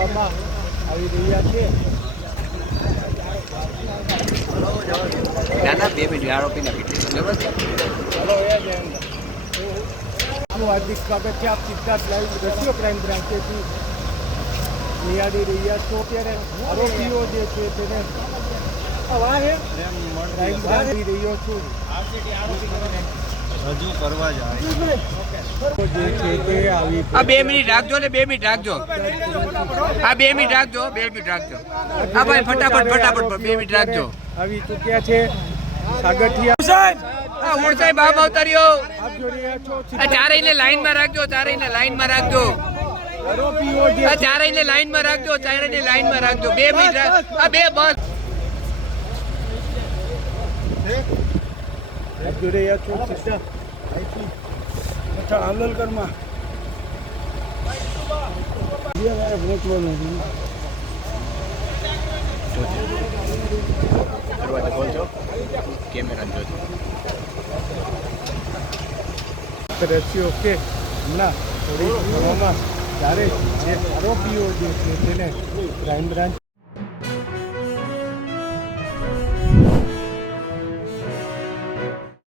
કરવામાં આવી રહ્યા છે. ના ના બે મિનિટ આરોપીના પીઠે વ્યવસ્થિત હલો એ જ હાર્દિક સ્વાગત છે આપ સિદ્ધાર્થ લાઈવ રશિયો ક્રાઇમ બ્રાન્ચેથી નિહાળી રહ્યા છો ત્યારે આરોપીઓ જે છે તેને રહ્યો છું. રજૂ કરવા જાય. જે છે તે આવી આ બે મિનિટ રાખજો ને બે મિનિટ રાખજો. આ બે મિનિટ રાખજો બે મિનિટ રાખજો. હા ભાઈ ફટાફટ ફટાફટ બે મિનિટ રાખજો. આવી ચૂક્યા છે સાગઠિયા. ઓળ સાહેબ આમ અવતાર્યો ચારેયને લાઈનમાં રાખજો ચારેયને લાઈનમાં રાખજો. ચારેયને લાઈનમાં રાખજો ચારેયને લાઈનમાં રાખજો. બે મિનિટ રાખ- આ બે બસ. છો અહીંથી તથા આંદોલકરમાં જે મારે પહોંચવાનું છે. દરવાજો ખોલજો કેમેરા જોજો રસ્યો કે હમણાં થોડી સમયમાં ત્યારે જે આરોપીઓ જે છે તેને ક્રાઇમ બ્રાન્ચ